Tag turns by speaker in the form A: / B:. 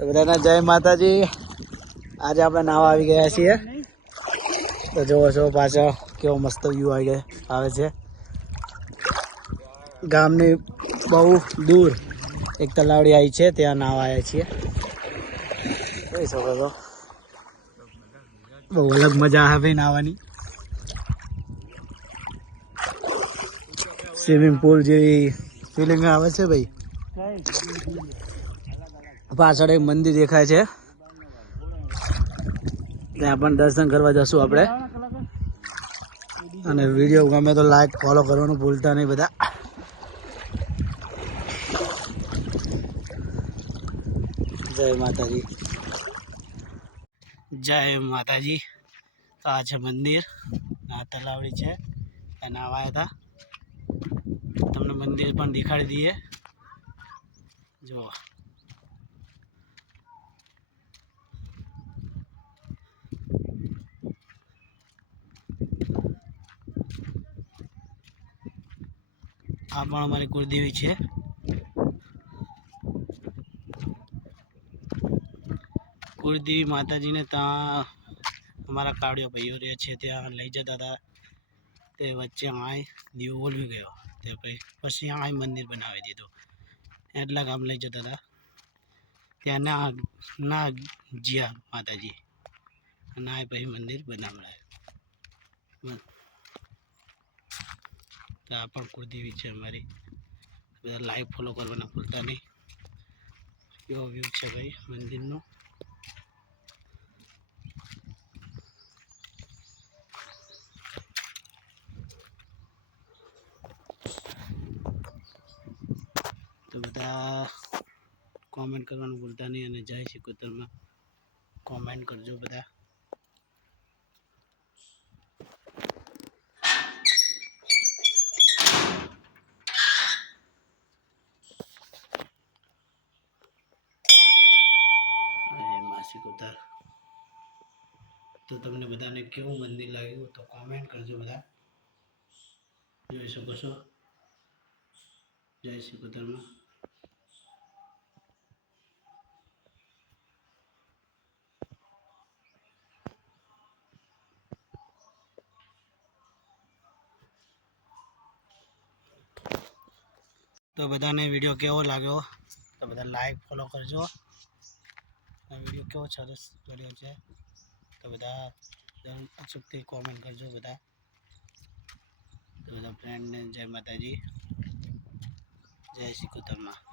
A: તો બધાને જય માતાજી. આજે આપણે નાવા આવી ગયા છીએ. તો જોવો છો પાછા કેવો મસ્ત વ્યૂ આવી ગયા, આવે છે. ગામની બહુ દૂર એક તલાવડી આવી છે, ત્યાં નાવા આવ્યા છીએ. જોઈ શકો છો. બહુ અલગ મજા આવે ભાઈ નાવાની. સ્વિમિંગ પુલ જેવી ફિલિંગ આવે છે ભાઈ? પાછળ એક મંદિર દેખાય છે. ત્યાં પણ દર્શન કરવા જશું આપણે. અને વીડિયો ગમે તો લાઈક ફોલો કરવાનું ભૂલતા નહીં બધા. જય માતાજી. જય માતાજી. આ છે મંદિર. આ તલાવડી છે. એના આવ્યા હતા તમને મંદિર પણ દેખાડી દઈએ. જો આ પણ અમારી કુળદેવી છે. કુળદેવી માતાજીને ત્યાં અમારા કાળિયો ભાઈઓ રહે છે, ત્યાં લઈ જતા હતા. તે વચ્ચે આય દીવો ઓલવી ગયો. તે પછી આય મંદિર બનાવી દીધું. એટલા ગામ લઈ જતા હતા. ત્યાં ના ના જ્યા માતાજી. અને આ પછી મંદિર બનાવડાયું. તો પણ કુળદેવી છે અમારી. બધા લાઈવ ફોલો કરવાના, ભૂલતા નહીં. કેવો વ્યૂ છે ભાઈ મંદિરનો? તો બધા કોમેન્ટ કરવાનું ભૂલતા નહીં અને જય શ્રી કોતરમાં. કોમેન્ટ કરજો બધા. અરે માસી તો તમને બધાને કેવું મંદિર લાગ્યું તો કોમેન્ટ કરજો બધા. જોઈ શકો છો. જય શ્રી કુતરમાં તો બધાને વીડિયો કેવો લાગ્યો? તો બધા લાઈક ફોલો કરજો. વીડિયો કેવો સરસ કર્યો છે. તો બધા અચૂકથી કોમેન્ટ કરજો બધા. તો બધા ફ્રેન્ડને જય માતાજી. જય શ્રી કુતરમાં